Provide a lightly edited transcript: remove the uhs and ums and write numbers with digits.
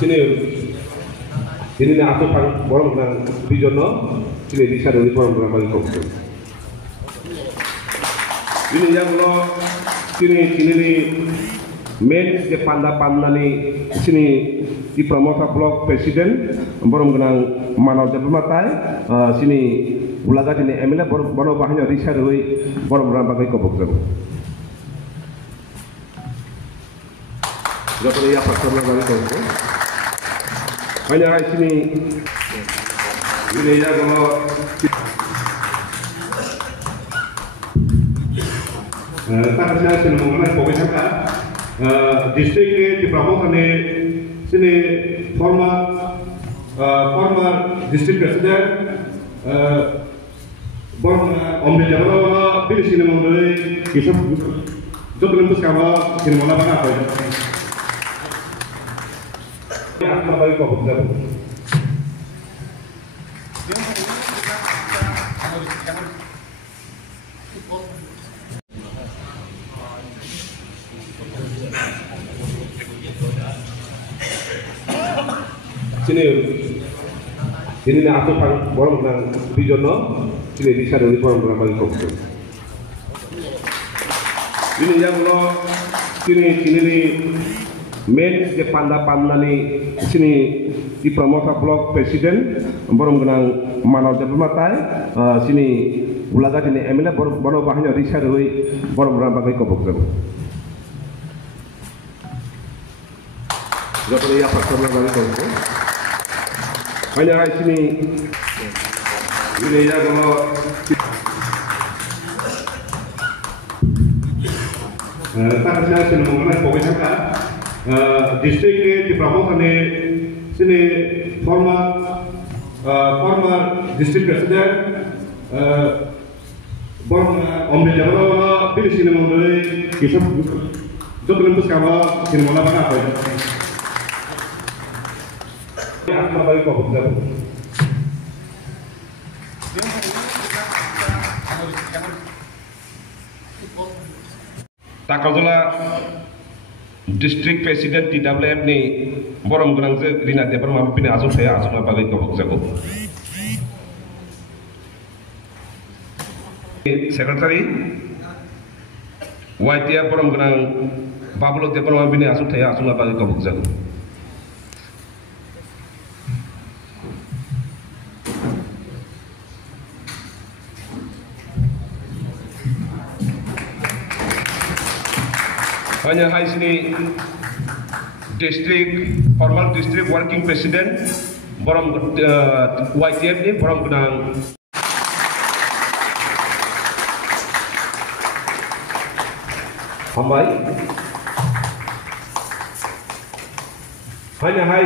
sini ini na aku pang borong nang bijono sini di sana di borong nang bagi kopso ini yang lo sini ni main ke panda ni sini di promosa blok presiden borong nang manau diplomatai sini ulaga ini emile borong bahnya risar hoi borong nang bagi kopso Dapat ya pasal lagi tu. Hanya sini ini ya kalau tak saya sini mengenai pokoknya kan distrik di Prabowo ni sini former district president Om Jabal pilih sini mengenai kisah sebelum itu kawan sini mana apa ya? Apa bagi kau betul? Sini aku pang borong nang bijono sini di sana di borong nang bagi kau. Ini yang lo sini ni main ke panda ni sini di promosa blok presiden borong nang manau diplomatai sini ulaga ini emile borong bahnya risar hoi borong nang bagi kopso dapat ya pasal lagi tu hanya sini ini ya kalau tak saya sini mengenai pokoknya kan distrik di Prabowo ni sini former district president Om Jabal pilih sini mengenai kisah sebelum itu kawan sini mana apa ya? Apa bagi kau betul? Tak kalau district president di WM ni borong gerang je rina de berma pini azul saya azul apa bagi kau jago secretary YTF borong gerang babulo de berma pini azul saya azul apa bagi kau jago hanya hai sini formal district working president borong YTF ni borong kenang hambai hanya hai